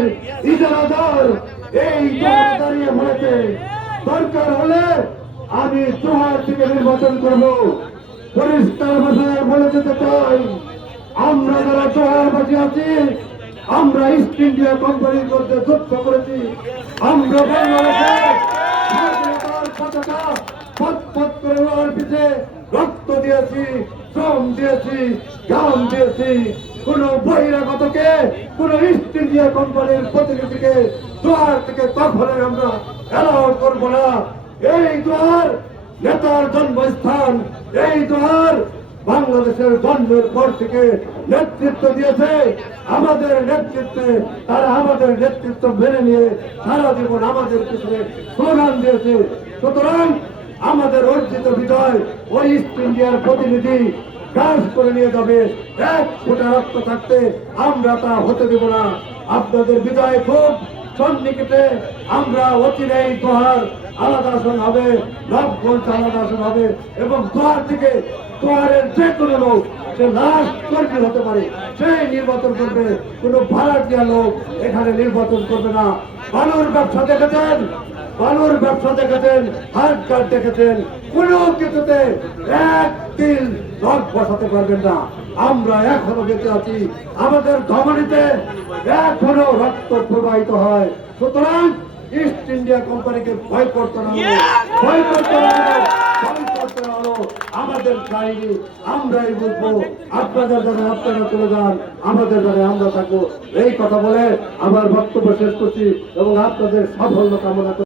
পার্টির ইজারাদার এই জায়গায় দাঁড়িয়ে বলেছে দরকার হলে আমি তোমার থেকে নির্বাচন করব। পরিষ্কার ভাষায় বলে যেতে চাই, আমরা যারা চোহারবাসী আছি, আমরা ইস্ট ইন্ডিয়া কোম্পানির মধ্যে যুদ্ধ করেছি। আমরা বাংলাদেশে পতাকা পথ পথ করে রক্ত দিয়েছি, শ্রম দিয়েছি গান দিয়েছি। কোন বহিরাগতকে, কোন ইস্ট ইন্ডিয়া কোম্পানির প্রতিনিধিকে দুয়ার থেকে কখনোই আমরা এলাও করব না। এই দুয়ার নেতার জন্মস্থান, এই দুয়ার বাংলাদেশের জন্মের পর থেকে নেতৃত্ব দিয়েছে। আমাদের নেতৃত্বে, তারা আমাদের নেতৃত্ব মেনে নিয়ে সারা জীবন আমাদের পিছনে স্লোগান দিয়েছে। সুতরাং আমাদের অর্জিত বিজয় ওই ইস্ট ইন্ডিয়ার প্রতিনিধি কাজ করে নিয়ে যাবে। এক ফোটা রক্ত থাকতে আমরা তা হতে দেব না। আপনাদের বিজয় খুব সন্নিকটে। আমরা অচিরেই দোহার আলাদা আসন হবে নবগঞ্জ আলাদা আসন হবে এবং দোহার থেকে দোহারের যে কোনো লোক, সে লাস্ট কর্মী হতে পারে। সেই নির্বাচন করবে। কোনো ভাড়াটিয়া লোক এখানে নির্বাচন করবে না। বালুর ব্যবসা দেখেছেন? বালুর ব্যবসা দেখেছেন হাট কার্ড দেখেছেন, কোনো কিছুতে এক তিল দর বসাতে পারবেন না। আমরা এখনও বেঁচে আছি, আমাদের ধমনীতে এখনও রক্ত প্রবাহিত হয়। সুতরাং ইস্ট ইন্ডিয়া কোম্পানিকে ভয় করতে না ভয় করতে না। আমাদের কাহিনী আমরাই বুঝব। আপনাদের যারা আপনারা চলে যান, আমাদের যারা আমরা থাকব। এই কথা বলে আমার বক্তব্য শেষ করছি এবং আপনাদের সাফল্য কামনা